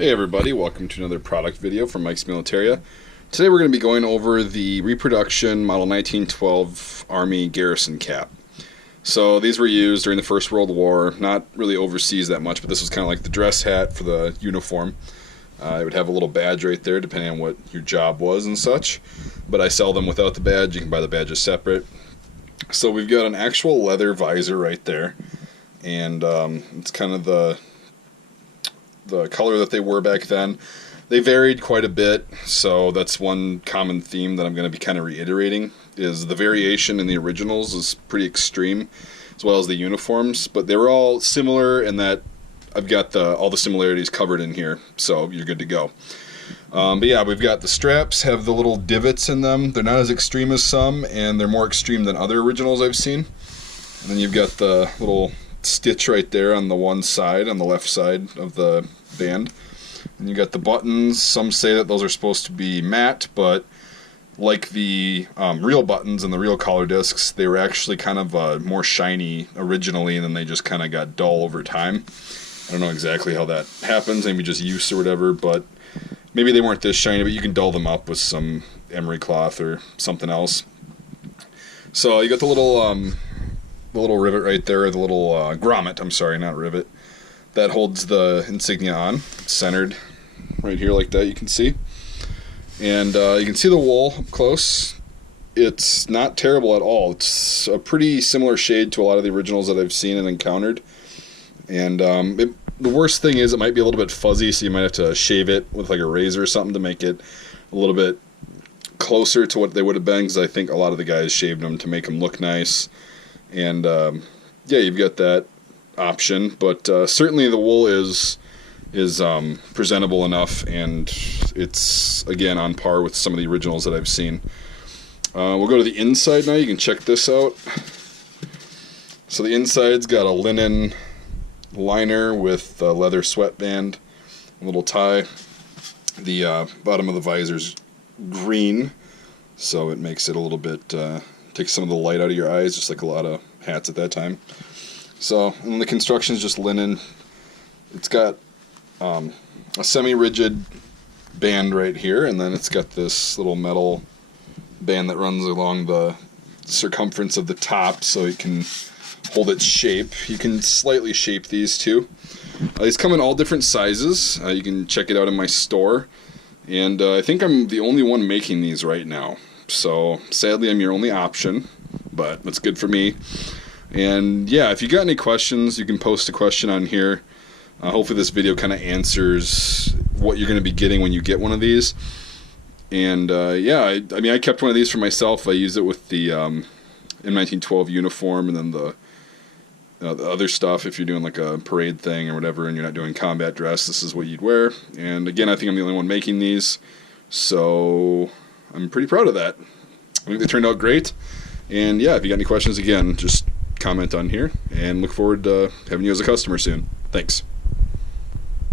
Hey everybody, welcome to another product video from Mike's Militaria. Today we're going to be going over the Reproduction Model 1912 Army Garrison cap. So these were used during the First World War, not really overseas that much, but this was kind of like the dress hat for the uniform. It would have a little badge right there depending on what your job was and such, but I sell them without the badge. You can buy the badges separate. So we've got an actual leather visor right there, and it's kind of the color that they were back then. They varied quite a bit, so that's one common theme that I'm going to be kind of reiterating, is the variation in the originals is pretty extreme, as well as the uniforms, but they were all similar in that I've got all the similarities covered in here, so you're good to go. But yeah, we've got the straps, have the little divots in them. They're not as extreme as some, and they're more extreme than other originals I've seen. And then you've got the little stitch right there on the one side, on the left side of the band. And you got the buttons. Some say that those are supposed to be matte, but like the real buttons and the real collar discs, they were actually kind of more shiny originally, and then they just kind of got dull over time. I don't know exactly how that happens, maybe just use or whatever, but maybe they weren't this shiny, but you can dull them up with some emery cloth or something else. So you got the little rivet right there, the little grommet, I'm sorry, not rivet, that holds the insignia on. It's centered right here like that, you can see. And you can see the wool up close. It's not terrible at all. It's a pretty similar shade to a lot of the originals that I've seen and encountered. And the worst thing is it might be a little bit fuzzy, so you might have to shave it with like a razor or something to make it a little bit closer to what they would have been, because I think a lot of the guys shaved them to make them look nice. And yeah, you've got that option, but certainly the wool is presentable enough, and it's again on par with some of the originals that I've seen. We'll go to the inside now. You can check this out. So the inside's got a linen liner with a leather sweatband, a little tie. The bottom of the visor's green, so it makes it a little bit takes some of the light out of your eyes, just like a lot of hats at that time. So, and the construction is just linen. It's got a semi-rigid band right here, and then it's got this little metal band that runs along the circumference of the top so it can hold its shape. You can slightly shape these too. These come in all different sizes. You can check it out in my store, and I think I'm the only one making these right now. So sadly I'm your only option, but that's good for me. And yeah, if you got any questions, you can post a question on here. Hopefully this video kind of answers what you're going to be getting when you get one of these. And yeah, I mean, I kept one of these for myself. I use it with the M1912 uniform, and then the other stuff. If you're doing like a parade thing or whatever and you're not doing combat dress, this is what you'd wear. And again, I think I'm the only one making these, so I'm pretty proud of that. I think they turned out great. And yeah, if you got any questions, again, just comment on here, and look forward to having you as a customer soon. Thanks.